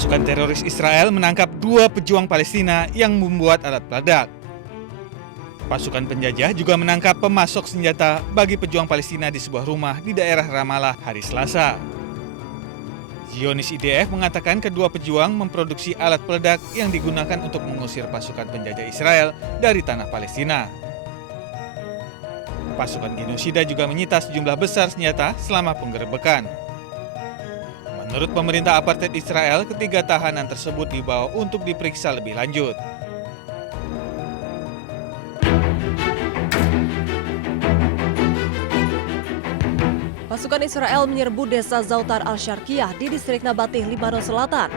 Pasukan teroris Israel menangkap 2 pejuang Palestina yang membuat alat peledak. Pasukan penjajah juga menangkap pemasok senjata bagi pejuang Palestina di sebuah rumah di daerah Ramallah hari Selasa. Zionis IDF mengatakan kedua pejuang memproduksi alat peledak yang digunakan untuk mengusir pasukan penjajah Israel dari tanah Palestina. Pasukan genosida juga menyita sejumlah besar senjata selama penggerebekan. Menurut pemerintah apartheid Israel, ketiga tahanan tersebut dibawa untuk diperiksa lebih lanjut. Pasukan Israel menyerbu desa Zautar al-Syarqiyah di distrik Nabatih, Lebanon Selatan.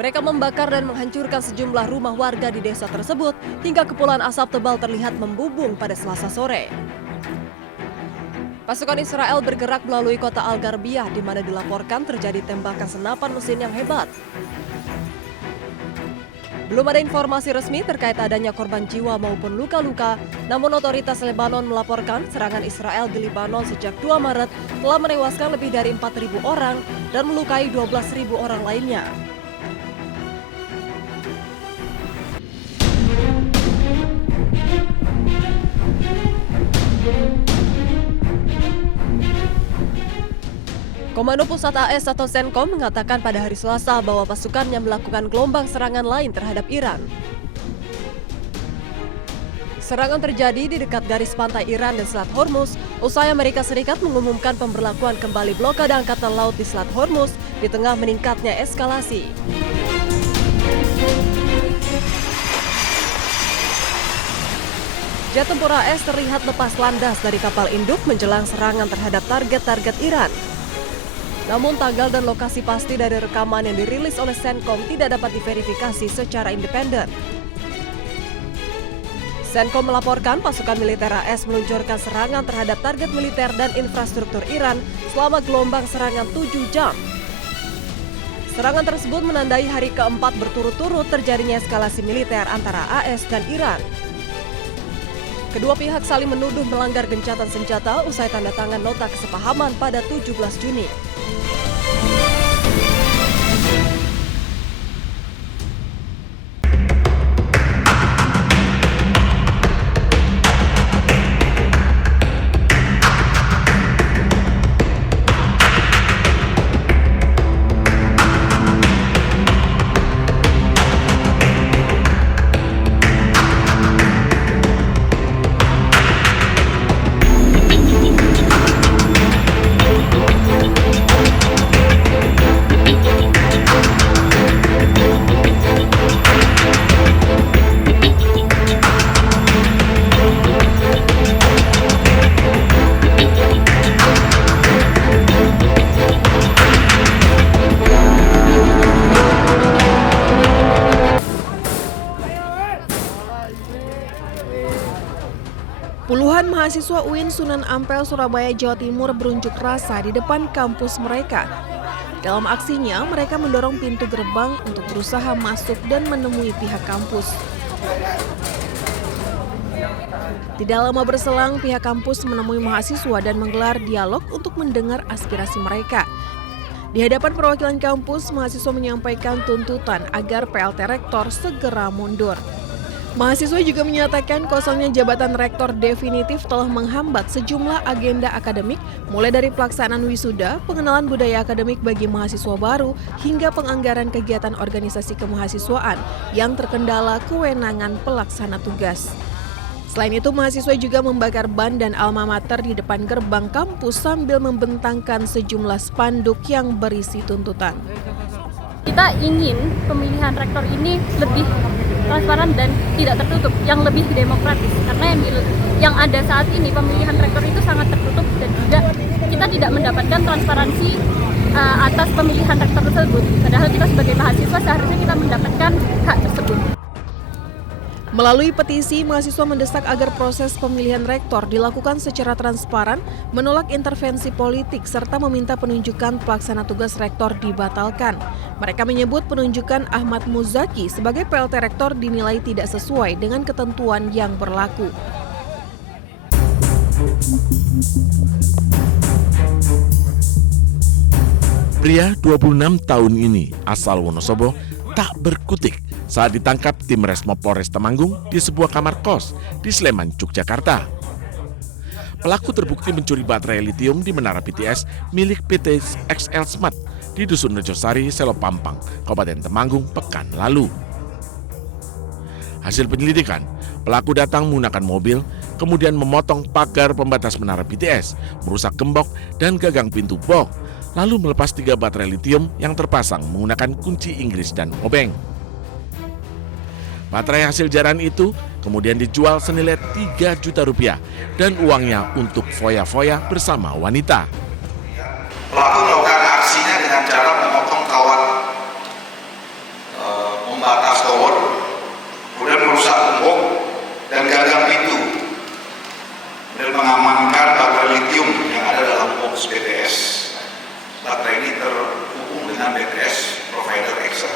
Mereka membakar dan menghancurkan sejumlah rumah warga di desa tersebut hingga kepulan asap tebal terlihat membubung pada Selasa sore. Pasukan Israel bergerak melalui kota Al-Gharbiyah di mana dilaporkan terjadi tembakan senapan mesin yang hebat. Belum ada informasi resmi terkait adanya korban jiwa maupun luka-luka, namun otoritas Lebanon melaporkan serangan Israel di Lebanon sejak 2 Maret telah menewaskan lebih dari 4.000 orang dan melukai 12.000 orang lainnya. Komando Pusat AS atau CENTCOM mengatakan pada hari Selasa bahwa pasukannya melakukan gelombang serangan lain terhadap Iran. Serangan terjadi di dekat garis pantai Iran dan Selat Hormuz usai Amerika Serikat mengumumkan pemberlakuan kembali blokade angkatan laut di Selat Hormuz di tengah meningkatnya eskalasi. Jet tempur AS terlihat lepas landas dari kapal induk menjelang serangan terhadap target-target Iran. Namun tanggal dan lokasi pasti dari rekaman yang dirilis oleh CENTCOM tidak dapat diverifikasi secara independen. CENTCOM melaporkan pasukan militer AS meluncurkan serangan terhadap target militer dan infrastruktur Iran selama gelombang serangan 7 jam. Serangan tersebut menandai hari keempat berturut-turut terjadinya eskalasi militer antara AS dan Iran. Kedua pihak saling menuduh melanggar gencatan senjata usai tanda tangan nota kesepahaman pada 17 Juni. Puluhan mahasiswa UIN Sunan Ampel, Surabaya, Jawa Timur berunjuk rasa di depan kampus mereka. Dalam aksinya, mereka mendorong pintu gerbang untuk berusaha masuk dan menemui pihak kampus. Tidak lama berselang, pihak kampus menemui mahasiswa dan menggelar dialog untuk mendengar aspirasi mereka. Di hadapan perwakilan kampus, mahasiswa menyampaikan tuntutan agar PLT Rektor segera mundur. Mahasiswa juga menyatakan kosongnya jabatan rektor definitif telah menghambat sejumlah agenda akademik, mulai dari pelaksanaan wisuda, pengenalan budaya akademik bagi mahasiswa baru, hingga penganggaran kegiatan organisasi kemahasiswaan yang terkendala kewenangan pelaksana tugas. Selain itu, mahasiswa juga membakar ban dan alma mater di depan gerbang kampus sambil membentangkan sejumlah spanduk yang berisi tuntutan. Kita ingin pemilihan rektor ini lebih transparan dan tidak tertutup, yang lebih demokratis. Karena yang ada saat ini pemilihan rektor itu sangat tertutup dan juga kita tidak mendapatkan transparansi atas pemilihan rektor tersebut. Padahal kita sebagai mahasiswa seharusnya kita mendapatkan hak tersebut. Melalui petisi, mahasiswa mendesak agar proses pemilihan rektor dilakukan secara transparan, menolak intervensi politik, serta meminta penunjukan pelaksana tugas rektor dibatalkan. Mereka menyebut penunjukan Ahmad Muzaki sebagai PLT rektor dinilai tidak sesuai dengan ketentuan yang berlaku. Pria 26 tahun ini asal Wonosobo tak berkutik saat ditangkap tim Resmo Polres Temanggung di sebuah kamar kos di Sleman, Yogyakarta. Pelaku terbukti mencuri baterai litium di Menara BTS milik PT XL Smart di Dusun Rejosari, Selopampang, Kabupaten Temanggung, pekan lalu. Hasil penyelidikan, pelaku datang menggunakan mobil, kemudian memotong pagar pembatas Menara BTS, merusak gembok dan gagang pintu box, lalu melepas 3 baterai litium yang terpasang menggunakan kunci Inggris dan obeng. Baterai hasil jarahan itu kemudian dijual senilai 3 juta rupiah dan uangnya untuk foya-foya bersama wanita. Pelaku melakukan aksinya dengan cara memotong kawat pembatas tower, kemudian merusak gembok dan gagang pintu, dan mengamankan baterai litium yang ada dalam box BTS. Baterai ini terhubung dengan BTS provider Excel.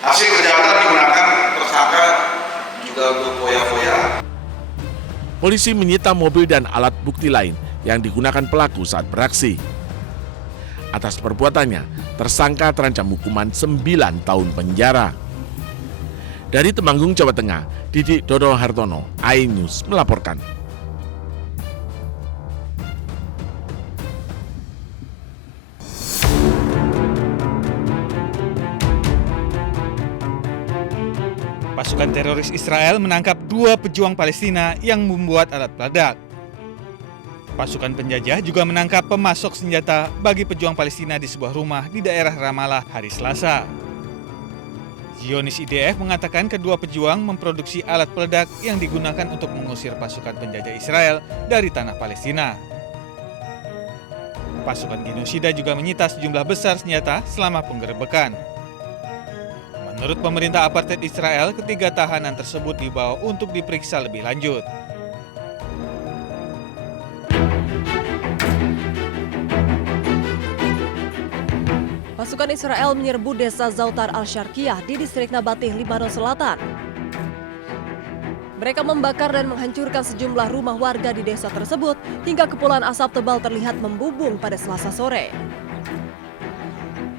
Hasil kejahatan digunakan tersangka juga untuk foya-foya. Polisi menyita mobil dan alat bukti lain yang digunakan pelaku saat beraksi. Atas perbuatannya, tersangka terancam hukuman 9 tahun penjara. Dari Temanggung, Jawa Tengah, Didi Dodo Hartono, iNews melaporkan. Pasukan teroris Israel menangkap 2 pejuang Palestina yang membuat alat peledak. Pasukan penjajah juga menangkap pemasok senjata bagi pejuang Palestina di sebuah rumah di daerah Ramallah hari Selasa. Zionis IDF mengatakan kedua pejuang memproduksi alat peledak yang digunakan untuk mengusir pasukan penjajah Israel dari tanah Palestina. Pasukan genosida juga menyita sejumlah besar senjata selama penggerebekan. Menurut pemerintah apartheid Israel, ketiga tahanan tersebut dibawa untuk diperiksa lebih lanjut. Pasukan Israel menyerbu desa Zautar al-Syarqiyah di distrik Nabatih, Lebanon Selatan. Mereka membakar dan menghancurkan sejumlah rumah warga di desa tersebut hingga kepulan asap tebal terlihat membubung pada Selasa sore.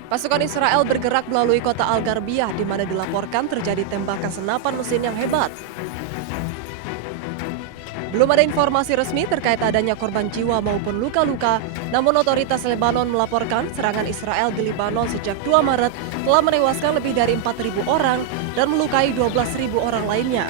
Pasukan Israel bergerak melalui kota Al-Garbiyah di mana dilaporkan terjadi tembakan senapan mesin yang hebat. Belum ada informasi resmi terkait adanya korban jiwa maupun luka-luka, namun otoritas Lebanon melaporkan serangan Israel di Lebanon sejak 2 Maret telah menewaskan lebih dari 4.000 orang dan melukai 12.000 orang lainnya.